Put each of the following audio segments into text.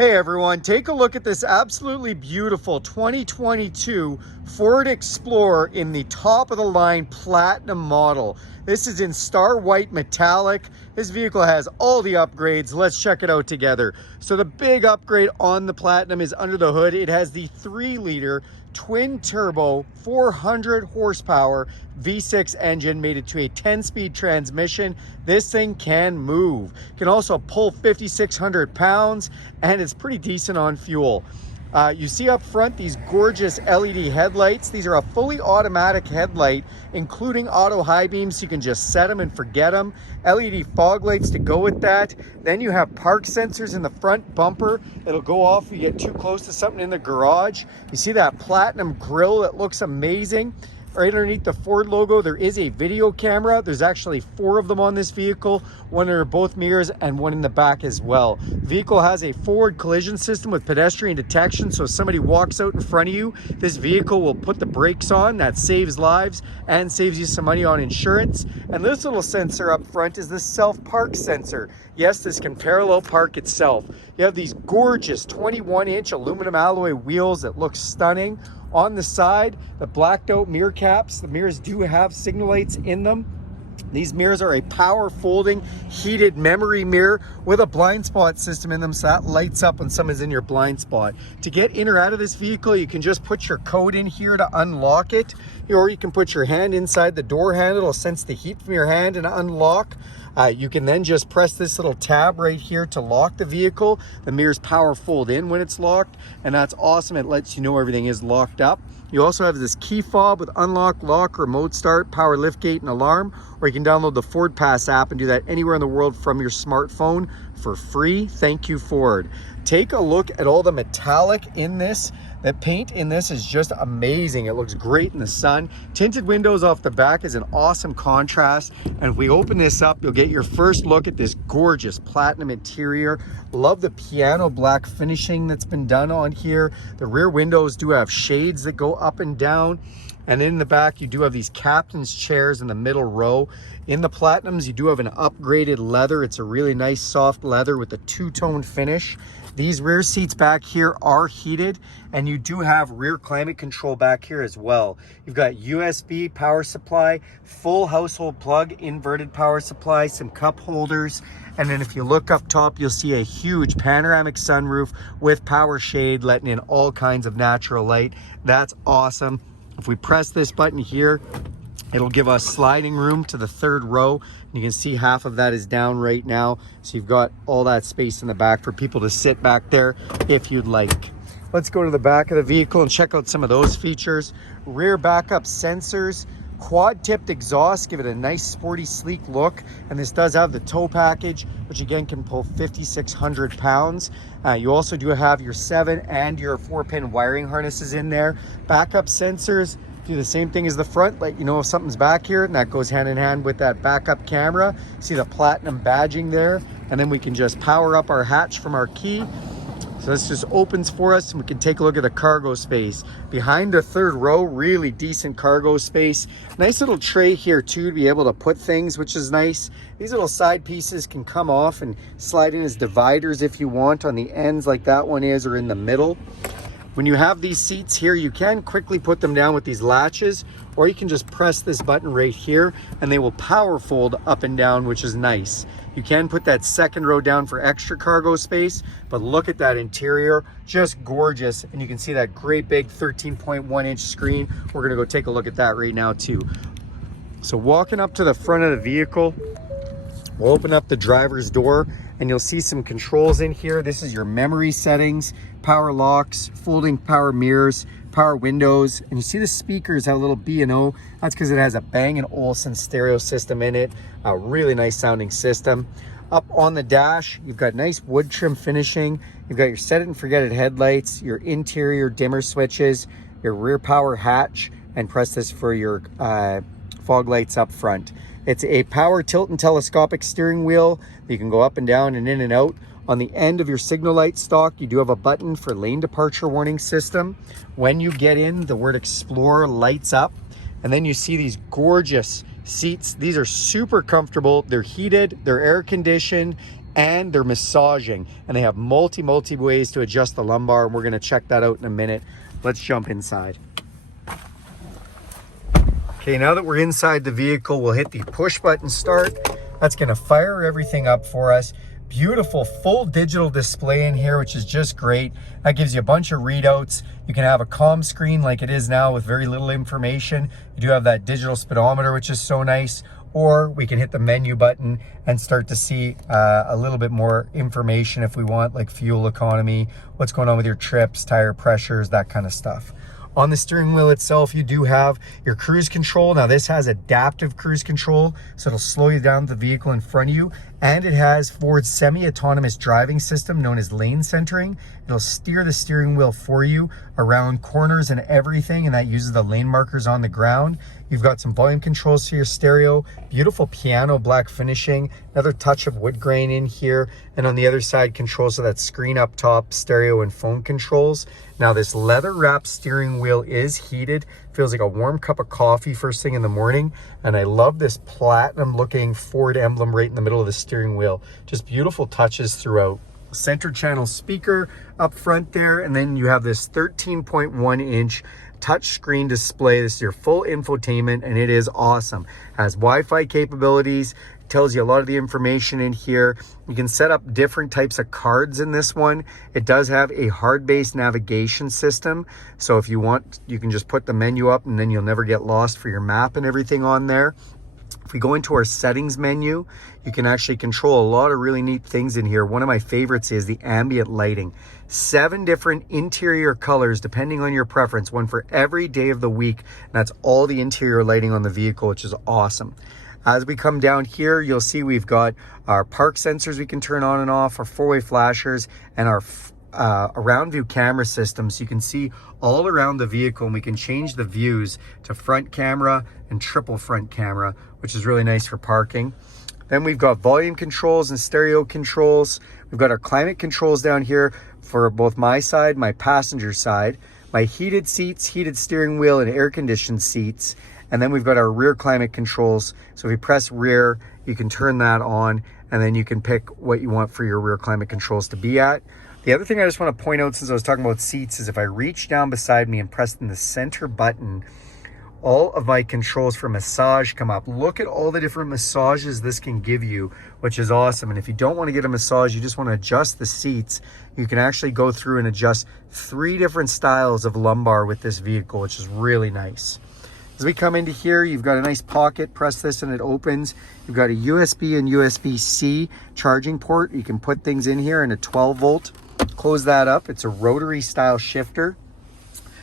Hey everyone, take a look at this absolutely beautiful 2022 Ford Explorer in the top of the line Platinum model. This is in Star White Metallic. This vehicle has all the upgrades. Let's check it out together. So the big upgrade on the Platinum is under the hood. It has the 3-liter twin turbo 400 horsepower V6 engine mated to a 10-speed transmission. This thing can move, can also pull 5,600 pounds, and it's pretty decent on fuel. You see up front these gorgeous LED headlights. These are a fully automatic headlight, including auto high beams, so you can just set them and forget them. LED fog lights to go with that. Then you have park sensors in the front bumper. It'll go off if you get too close to something in the garage. You see that Platinum grille that looks amazing. Right underneath the Ford logo, there is a video camera. There's actually 4 of them on this vehicle, one under both mirrors and one in the back as well. The vehicle has a forward collision system with pedestrian detection, so if somebody walks out in front of you, this vehicle will put the brakes on. That saves lives and saves you some money on insurance. And this little sensor up front is the self-park sensor. Yes, this can parallel park itself. You have these gorgeous 21-inch aluminum alloy wheels that look stunning. On the side, the blacked out mirror caps. The mirrors do have signal lights in them. These mirrors are a power folding heated memory mirror with a blind spot system in them, so that lights up when someone's in your blind spot. To get in or out of this vehicle, you can just put your code in here to unlock it, or you can put your hand inside the door handle. It'll sense the heat from your hand and unlock. You can then just press this little tab right here to lock the vehicle. The mirrors power fold in when it's locked, and that's awesome. It lets you know everything is locked up. You also have this key fob with unlock, lock, remote start, power liftgate, and alarm, or you can download the Ford Pass app and do that anywhere in the world from your smartphone for free. Thank you, Ford. Take a look at all the metallic in this. The paint in this is just amazing. It looks great in the sun. Tinted windows off the back is an awesome contrast. And if we open this up, you'll get your first look at this gorgeous Platinum interior. Love the piano black finishing that's been done on here. The rear windows do have shades that go up and down. And in the back, you do have these captain's chairs in the middle row. In the Platinums, you do have an upgraded leather. It's a really nice soft leather with a 2-tone finish. These rear seats back here are heated, and you do have rear climate control back here as well. You've got USB power supply, full household plug, inverted power supply, some cup holders, and then if you look up top, you'll see a huge panoramic sunroof with power shade, letting in all kinds of natural light. That's awesome. If we press this button here, it'll give us sliding room to the 3rd row. You can see half of that is down right now. So you've got all that space in the back for people to sit back there if you'd like. Let's go to the back of the vehicle and check out some of those features. Rear backup sensors, quad tipped exhaust, give it a nice sporty sleek look. And this does have the tow package, which again can pull 5,600 pounds. You also do have your 7 and your 4-pin wiring harnesses in there. Backup sensors do the same thing as the front, let you know if something's back here, and that goes hand in hand with that backup camera. See the Platinum badging there, and then we can just power up our hatch from our key. So this just opens for us, and we can take a look at the cargo space. Behind the 3rd row, really decent cargo space. Nice little tray here too to be able to put things, which is nice. These little side pieces can come off and slide in as dividers if you want on the ends like that one is, or in the middle. When you have these seats here, you can quickly put them down with these latches, or you can just press this button right here and they will power fold up and down, which is nice. You can put that 2nd row down for extra cargo space, but look at that interior, just gorgeous. And you can see that great big 13.1-inch screen. We're gonna go take a look at that right now too. So walking up to the front of the vehicle, we'll open up the driver's door and you'll see some controls in here. This is your memory settings, power locks, folding power mirrors, power windows, and you see the speakers have a little B&O. That's because it has a Bang & Olufsen stereo system in it. A really nice sounding system. Up on the dash, you've got nice wood trim finishing. You've got your set it and forget it headlights, your interior dimmer switches, your rear power hatch, and press this for your fog lights up front. It's a power tilt and telescopic steering wheel. You can go up and down and in and out. On the end of your signal light stalk, you do have a button for lane departure warning system. When you get in, the word Explorer lights up. And then you see these gorgeous seats. These are super comfortable. They're heated, they're air conditioned, and they're massaging, and they have multi ways to adjust the lumbar, and we're going to check that out in a minute. Let's jump inside. Okay, now that we're inside the vehicle, we'll hit the push button start. That's going to fire everything up for us. Beautiful full digital display in here, which is just great. That gives you a bunch of readouts. You can have a comm screen like it is now with very little information. You do have that digital speedometer, which is so nice. Or we can hit the menu button and start to see a little bit more information if we want, like fuel economy, what's going on with your trips, tire pressures, that kind of stuff. On the steering wheel itself, you do have your cruise control. Now this has adaptive cruise control, so it'll slow you down the vehicle in front of you. And it has Ford's semi-autonomous driving system known as lane centering. It'll steer the steering wheel for you around corners and everything, and that uses the lane markers on the ground. You've got some volume controls to your stereo, beautiful piano black finishing, another touch of wood grain in here, and on the other side controls so that screen up top, stereo and phone controls. Now this leather wrapped steering wheel is heated, feels like a warm cup of coffee first thing in the morning, and I love this platinum looking Ford emblem right in the middle of the steering wheel. Just beautiful touches throughout. Center channel speaker up front there, and then you have this 13.1 inch touchscreen display. This is your full infotainment, and it is awesome. Has Wi-Fi capabilities, tells you a lot of the information in here. You can set up different types of cards in this one. It does have a hard-based navigation system, so if you want, you can just put the menu up and then you'll never get lost for your map and everything on there. If we go into our settings menu, you can actually control a lot of really neat things in here. One of my favorites is the ambient lighting. 7 different interior colors depending on your preference, one for every day of the week. And that's all the interior lighting on the vehicle, which is awesome. As we come down here, you'll see we've got our park sensors we can turn on and off, our 4-way flashers, and our around view camera system, so you can see all around the vehicle, and we can change the views to front camera and triple front camera, which is really nice for parking. Then we've got volume controls and stereo controls. We've got our climate controls down here for both my side, my passenger side, my heated seats, heated steering wheel, and air conditioned seats. And then we've got our rear climate controls. So if you press rear, you can turn that on, and then you can pick what you want for your rear climate controls to be at. The other thing I just want to point out, since I was talking about seats, is if I reach down beside me and press in the center button, all of my controls for massage come up. Look at all the different massages this can give you, which is awesome. And if you don't want to get a massage, you just want to adjust the seats, you can actually go through and adjust 3 different styles of lumbar with this vehicle, which is really nice. As we come into here, you've got a nice pocket. Press this and it opens. You've got a USB and USB-C charging port. You can put things in here, and a 12 volt. Close that up. It's a rotary style shifter.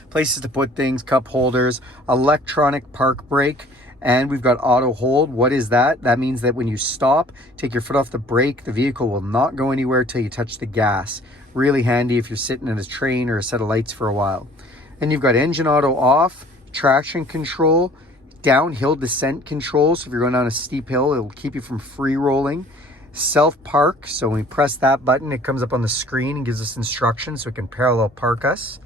Places to put things, cup holders, electronic park brake, and we've got auto hold. What is that? That means that when you stop, take your foot off the brake, the vehicle will not go anywhere till you touch the gas. Really handy if you're sitting in a train or a set of lights for a while. And you've got engine auto off, traction control, downhill descent control. So if you're going down a steep hill, it'll keep you from free rolling. Self park, so when we press that button, it comes up on the screen and gives us instructions so it can parallel park us.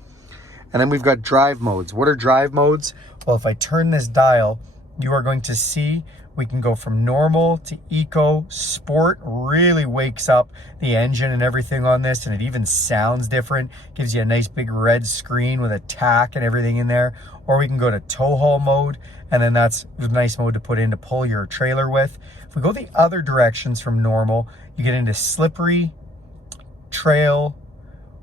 And then we've got drive modes. What are drive modes? Well, if I turn this dial, you are going to see we can go from normal to eco. Sport really wakes up the engine and everything on this, and it even sounds different. Gives you a nice big red screen with a tack and everything in there. Or we can go to tow haul mode, and then that's a nice mode to put in to pull your trailer with. If we go the other directions from normal, you get into slippery, trail,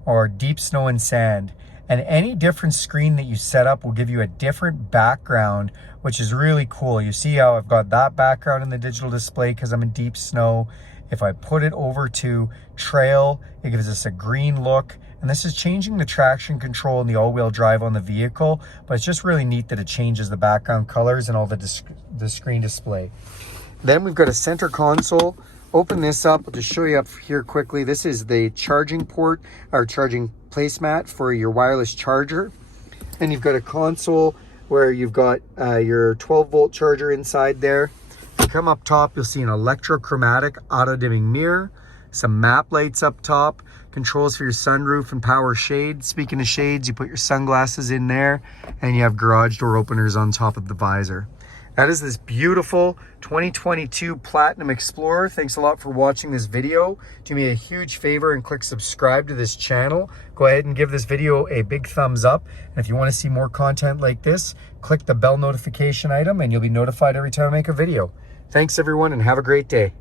or deep snow and sand. And any different screen that you set up will give you a different background, which is really cool. You see how I've got that background in the digital display because I'm in deep snow. If I put it over to trail, it gives us a green look. And this is changing the traction control and the all-wheel drive on the vehicle, but it's just really neat that it changes the background colors and all the screen display. Then we've got a center console. Open this up, I'll just show you up here quickly. This is the charging port, or charging placemat for your wireless charger. And you've got a console where you've got your 12 volt charger inside there. If you come up top, you'll see an electrochromatic auto dimming mirror, some map lights up top, controls for your sunroof and power shade. Speaking of shades, you put your sunglasses in there, and you have garage door openers on top of the visor. That is this beautiful 2022 Platinum Explorer. Thanks a lot for watching this video. Do me a huge favor and click subscribe to this channel. Go ahead and give this video a big thumbs up. And if you want to see more content like this, click the bell notification item and you'll be notified every time I make a video. Thanks everyone and have a great day.